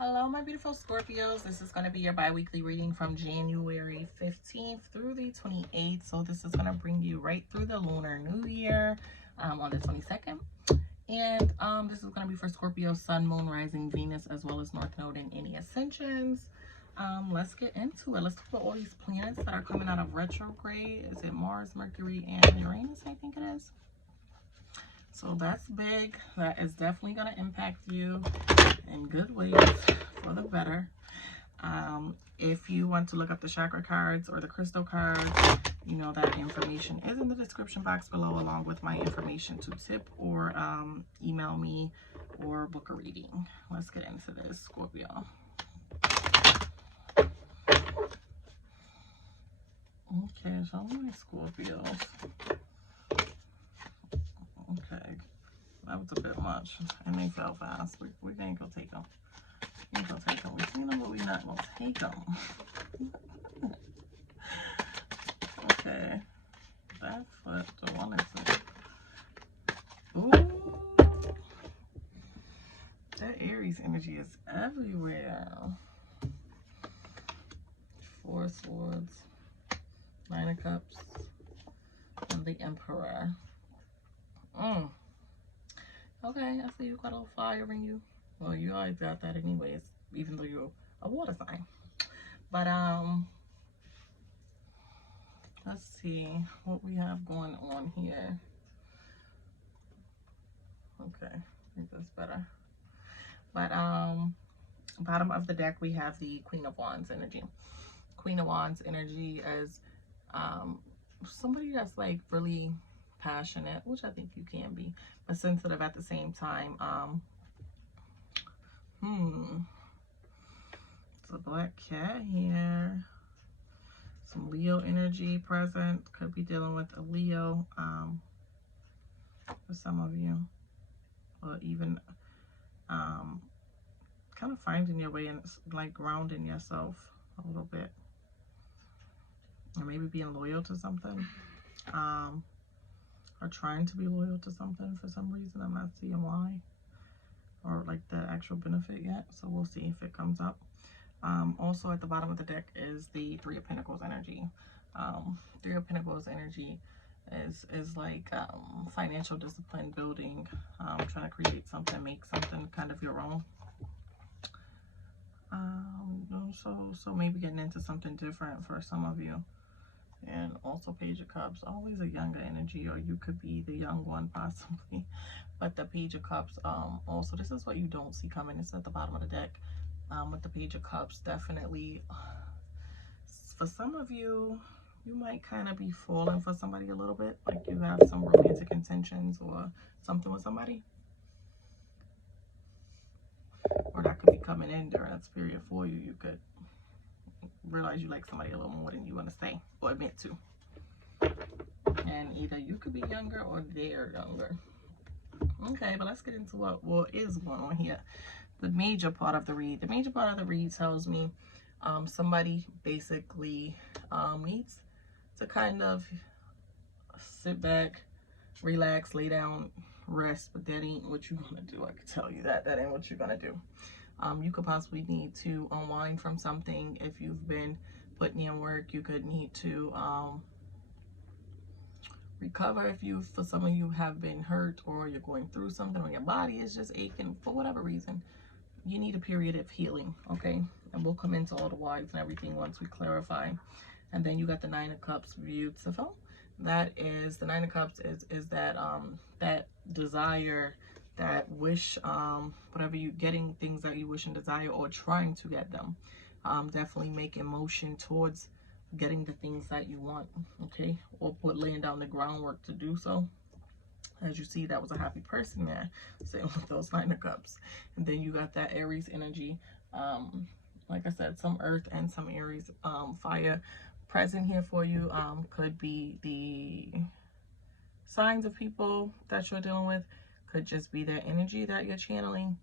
Hello, my beautiful Scorpios. This is going to be your bi-weekly reading from January 15th through the 28th. So this is going to bring you right through the Lunar New Year on the 22nd. And this is going to be for Scorpio, Sun, Moon, Rising, Venus, as well as North Node and any ascensions. Let's get into it. Let's talk about all these planets that are coming out of retrograde. Is it Mars, Mercury, and Uranus? I think it is. So that's big. That is definitely going to impact you in good ways for the better. If you want to look up the chakra cards or the crystal cards, you know that information is in the description box below, along with my information to tip or email me or book a reading. Let's get into this, Scorpio. Okay, so my Scorpios. Okay, that was a bit much, and they fell fast. We ain't gonna take them. We ain't gonna take them. We seen them, but we not gonna take them. Okay, that flipped. I wanted to. Ooh, that Aries energy is everywhere. Four of Swords, Nine of Cups, and the Emperor. Okay, I see you got a little fire in you. Well, you always got that anyways, even though you're a water sign. But let's see what we have going on here. Okay, I think that's better. But bottom of the deck we have the Queen of Wands energy. Queen of Wands energy is somebody that's like really passionate, which I think you can be, but sensitive at the same time. It's a black cat here. Some Leo energy present. Could be dealing with a Leo for some of you, or even kind of finding your way and like grounding yourself a little bit, or maybe being loyal to something, or trying to be loyal to something for some reason. I'm not seeing why, or like the actual benefit yet, so we'll see if it comes up. Also at the bottom of the deck is the Three of Pentacles energy. Three of Pentacles energy is like financial discipline, building, trying to create something, make something kind of your own. So maybe getting into something different for some of you. And also Page of Cups, always a younger energy, or you could be the young one possibly. But the Page of Cups, also this is what you don't see coming. It's at the bottom of the deck. With the Page of Cups, definitely for some of you, you might kind of be falling for somebody a little bit, like you have some romantic intentions or something with somebody, or that could be coming in during this period for you. You could realize you like somebody a little more than you want to say or admit to, and either you could be younger or they're younger. Okay, but let's get into what is going on here. The major part of the read. The major part of the read tells me somebody basically needs to kind of sit back, relax, lay down, rest, but that ain't what you're gonna do. I can tell you that ain't what you're gonna do. You could possibly need to unwind from something. If you've been putting in work, you could need to recover. If for some of you have been hurt, or you're going through something, or your body is just aching for whatever reason, you need a period of healing. Okay, and we'll come into all the whys and everything once we clarify. And then you got the Nine of Cups, beautiful. That is, the Nine of Cups is that that desire, that wish, whatever you getting, things that you wish and desire, or trying to get them. Definitely making motion towards getting the things that you want, okay, or laying down the groundwork to do so. As you see, that was a happy person there, same with those Nine of Cups. And then you got that Aries energy, like I said, some earth and some Aries fire present here for you. Could be the signs of people that you're dealing with, could just be their energy that you're channeling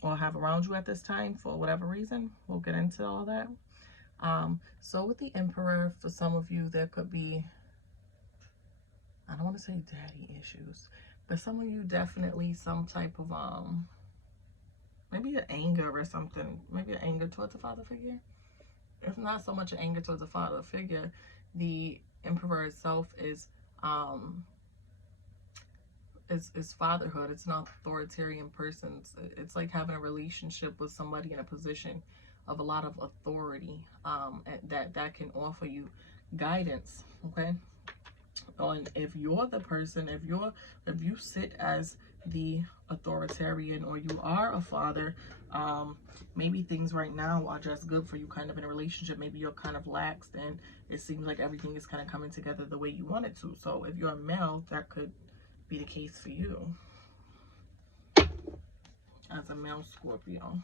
or have around you at this time for whatever reason. We'll get into all that. So with the Emperor, for some of you, there could be, I don't want to say daddy issues, but some of you definitely some type of maybe an anger or something, maybe an anger towards a father figure. If not so much an anger towards a father figure, the Emperor itself is fatherhood. It's an authoritarian person. It's like having a relationship with somebody in a position of a lot of authority, that can offer you guidance. Okay, and if you're the person, if you sit as the authoritarian, or you are a father, maybe things right now are just good for you, kind of in a relationship. Maybe you're kind of laxed and it seems like everything is kind of coming together the way you want it to. So if you're a male, that could be the case for you as a male Scorpio.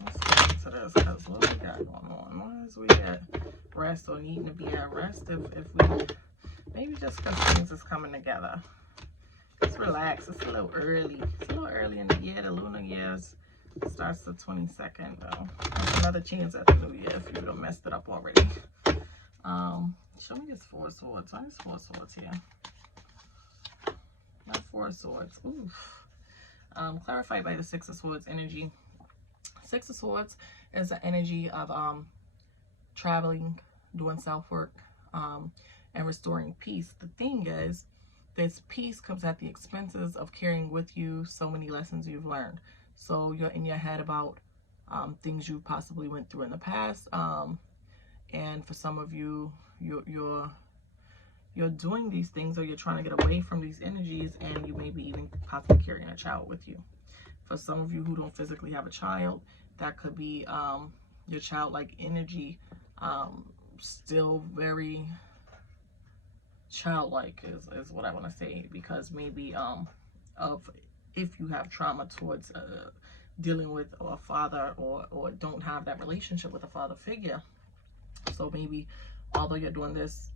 Let's get into this, because what we got going on? What is we at rest, or needing to be at rest? If we, maybe just because things is coming together. Just relax. It's a little early. It's a little early in the year. The lunar year starts the 22nd, though. That's another chance at the new year if you don't messed it up already. Show me this Four of Swords. Why is Four of Swords here? Not Four of Swords. Oof. Clarified by the Six of Swords energy. Six of Swords is the energy of traveling, doing self-work, and restoring peace. The thing is, this peace comes at the expenses of carrying with you so many lessons you've learned. So you're in your head about things you possibly went through in the past, and for some of you, you're doing these things, or you're trying to get away from these energies, and you may be even possibly carrying a child with you. For some of you who don't physically have a child, that could be your childlike energy, still very childlike is what I want to say, because maybe of if you have trauma towards dealing with a father, or don't have that relationship with a father figure. So maybe although you're doing this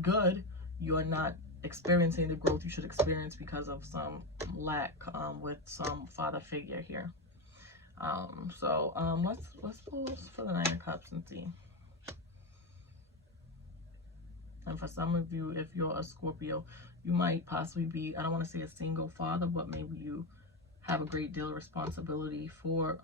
good, you're not experiencing the growth you should experience because of some lack with some father figure here. Let's pull for the Nine of Cups and see. And for some of you, if you're a Scorpio, you might possibly be, I don't want to say a single father, but maybe you have a great deal of responsibility for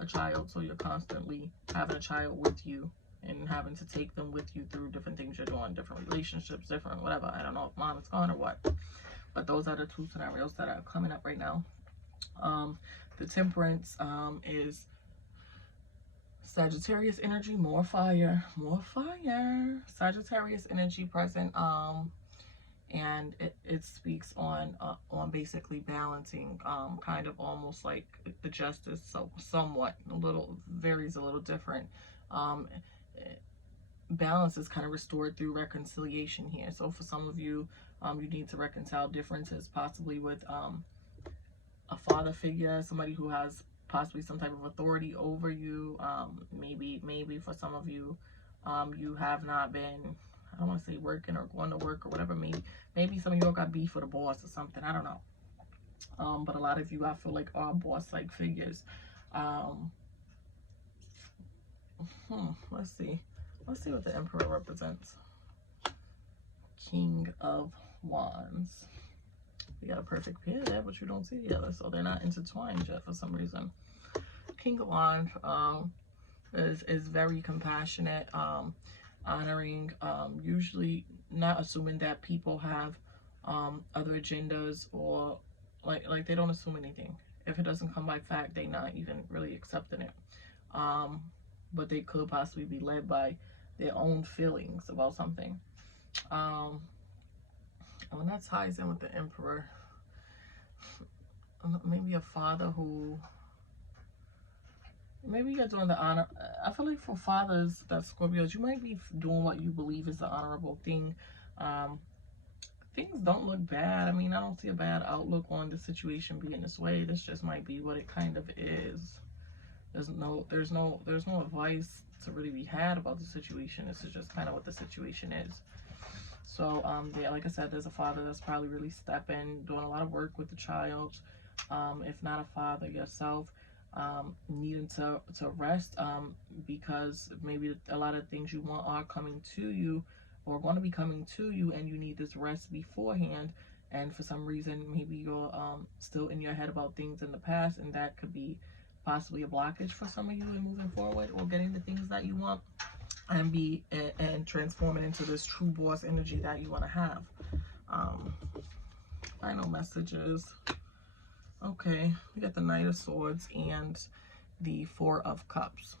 a child. So you're constantly having a child with you and having to take them with you through different things you're doing, different relationships, different whatever. I don't know if mom is gone or what. But those are the two scenarios that are coming up right now. The Temperance is Sagittarius energy, more fire, more fire. Sagittarius energy present, and it speaks on basically balancing, kind of almost like the justice, so somewhat, a little, varies a little different. Balance is kind of restored through reconciliation here. So for some of you, you need to reconcile differences, possibly with a father figure, somebody who has possibly some type of authority over you. Maybe for some of you, you have not been, I don't want to say working or going to work or whatever. Maybe some of you all got beef with a boss or something. I don't know. But a lot of you, I feel like, are boss-like figures. Let's see. Let's see what the Emperor represents. King of Wands. We got a perfect pair there, but you don't see the other, so they're not intertwined yet for some reason. King of Wands is very compassionate, honoring, usually not assuming that people have other agendas, or like they don't assume anything. If it doesn't come by fact, they're not even really accepting it. But they could possibly be led by their own feelings about something. And that ties in with the Emperor. Maybe a father who, maybe you're doing the honor. I feel like for fathers, that's Scorpios, you might be doing what you believe is the honorable thing. Things don't look bad. I mean, I don't see a bad outlook on the situation being this way. This just might be what it kind of is. There's no advice to really be had about the situation. This is just kind of what the situation is. So yeah, like I said, there's a father that's probably really stepping, doing a lot of work with the child. If not a father yourself, needing to rest, because maybe a lot of things you want are coming to you, or going to be coming to you, and you need this rest beforehand. and for some reason maybe you're still in your head about things in the past, and that could be possibly a blockage for some of you in moving forward or getting the things that you want and transforming into this true boss energy that you want to have. Final messages. Okay, we got the Knight of Swords and the Four of Cups.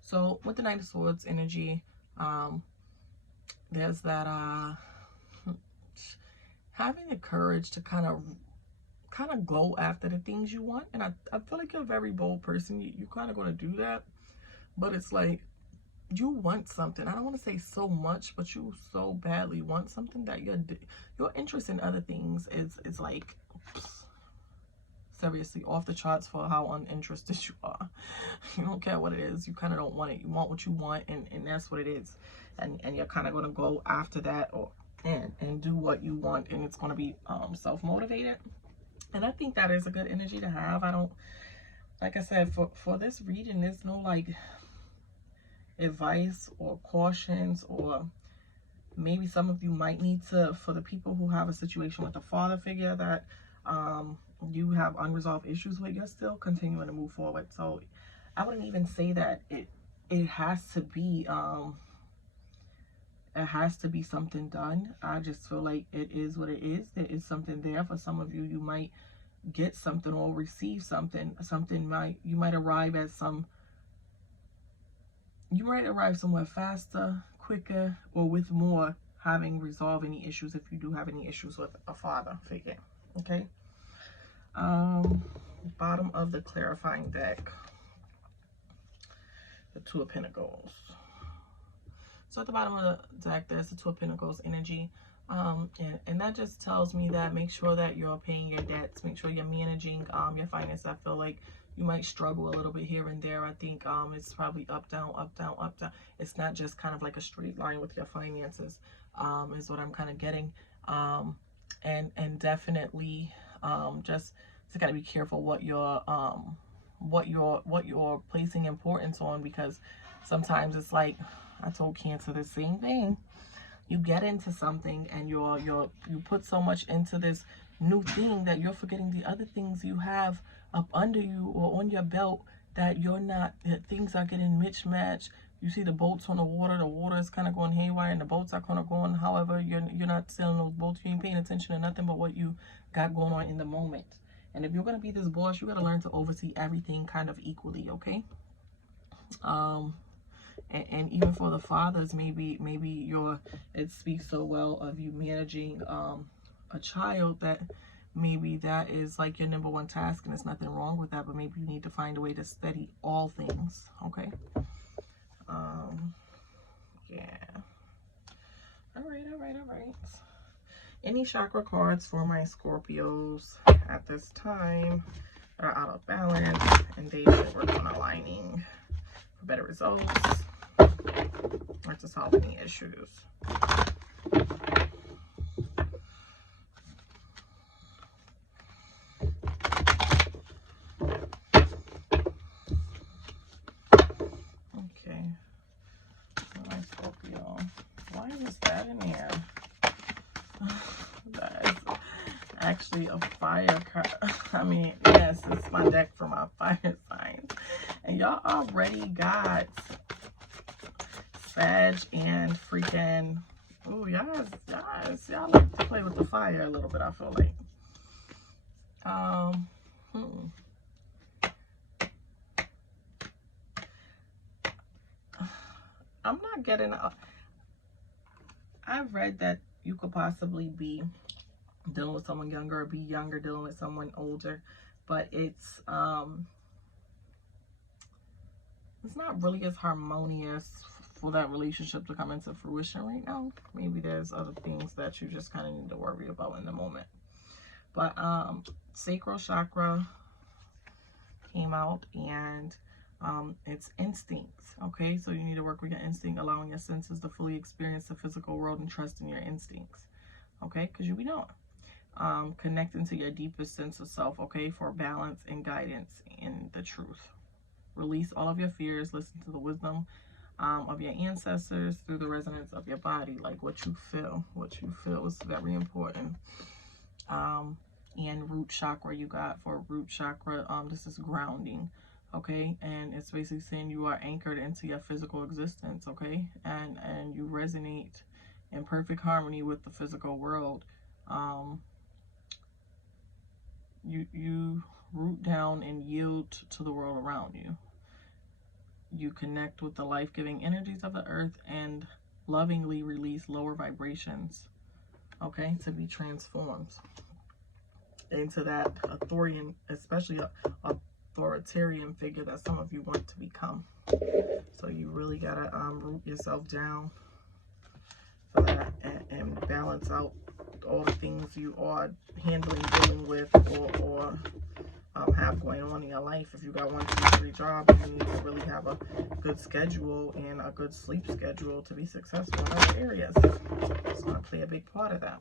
So with the Knight of Swords energy, there's that having the courage to kind of go after the things you want. And I feel like you're a very bold person. You're kind of going to do that, but it's like you want something. I don't want to say so much, but you so badly want something that your interest in other things is like seriously off the charts for how uninterested you are. You don't care what it is. You kind of don't want it. You want what you want, and that's what it is. And you're kind of going to go after that and do what you want, and it's going to be self-motivated. And I think that is a good energy to have. I don't, like I said, for this reading, there's no like advice or cautions, or maybe some of you might need to, for the people who have a situation with a father figure that you have unresolved issues with, you're still continuing to move forward. So I wouldn't even say that it has to be something done. I just feel like it is what it is. There is something there for some of you. You might get something or receive something. You might arrive somewhere faster, quicker, or with more, having resolved any issues, if you do have any issues with a father figure. Okay. Bottom of the clarifying deck, the Two of Pentacles. So at the bottom of the deck, there's the Two of Pentacles energy. And that just tells me that make sure that you're paying your debts, make sure you're managing your finances. I feel like you might struggle a little bit here and there. I think it's probably up, down, up, down, up, down. It's not just kind of like a straight line with your finances, is what I'm kind of getting. And definitely just gotta be careful what you're placing importance on, because sometimes it's like, I told Cancer the same thing. You get into something and you put so much into this new thing that you're forgetting the other things you have up under you or on your belt, that things are getting mismatched. You see the boats on the water is kind of going haywire, and the boats are kind of going, however, you're not sailing those boats. You ain't paying attention to nothing but what you got going on in the moment. And if you're going to be this boss, you got to learn to oversee everything kind of equally, okay? And even for the fathers, maybe it speaks so well of you managing a child that maybe that is like your number one task, and there's nothing wrong with that, but maybe you need to find a way to steady all things, okay? Yeah. All right. Any chakra cards for my Scorpios at this time that are out of balance and they should work on aligning for better results or to solve any issues? Okay. My Scorpio. Why is that in here? That is actually a fire card. I mean, yes, it's my deck for my fire signs. And y'all already got Sag and freaking, oh, y'all like to play with the fire a little bit, I feel like. I'm not getting, I've read that you could possibly be dealing with someone younger or be younger dealing with someone older, but it's not really as harmonious for that relationship to come into fruition right now. Maybe there's other things that you just kind of need to worry about in the moment. But sacral chakra came out, and it's instincts, okay? So you need to work with your instinct, allowing your senses to fully experience the physical world and trust in your instincts, okay? Because you be knowing. Connecting to your deepest sense of self, okay, for balance and guidance in the truth. Release all of your fears, listen to the wisdom of your ancestors through the resonance of your body, like what you feel. What you feel is very important. And root chakra, you got for root chakra, this is grounding, okay? And it's basically saying you are anchored into your physical existence, okay? And you resonate in perfect harmony with the physical world. You root down and yield to the world around you. You connect with the life-giving energies of the earth and lovingly release lower vibrations, okay, to be transformed into that authorian, especially a authoritarian figure that some of you want to become. So you really gotta root yourself down for that, and balance out all the things you are handling, dealing with, or have going on in your life. If you got 1, 2, 3 jobs, you need to really have a good schedule and a good sleep schedule to be successful in other areas. It's going to play a big part of that.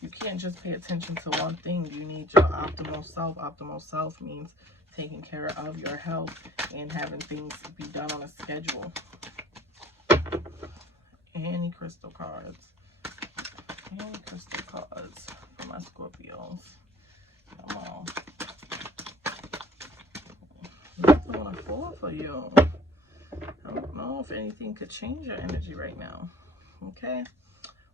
You can't just pay attention to one thing. You need your optimal self. Optimal self means taking care of your health and having things be done on a schedule. Any crystal cards. Any crystal cards for my Scorpios. Come on. Nothing want to fall for you. I don't know if anything could change your energy right now. Okay.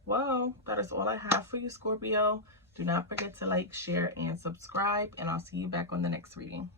Well, that is all I have for you, Scorpio. Do not forget to like, share, and subscribe. And I'll see you back on the next reading.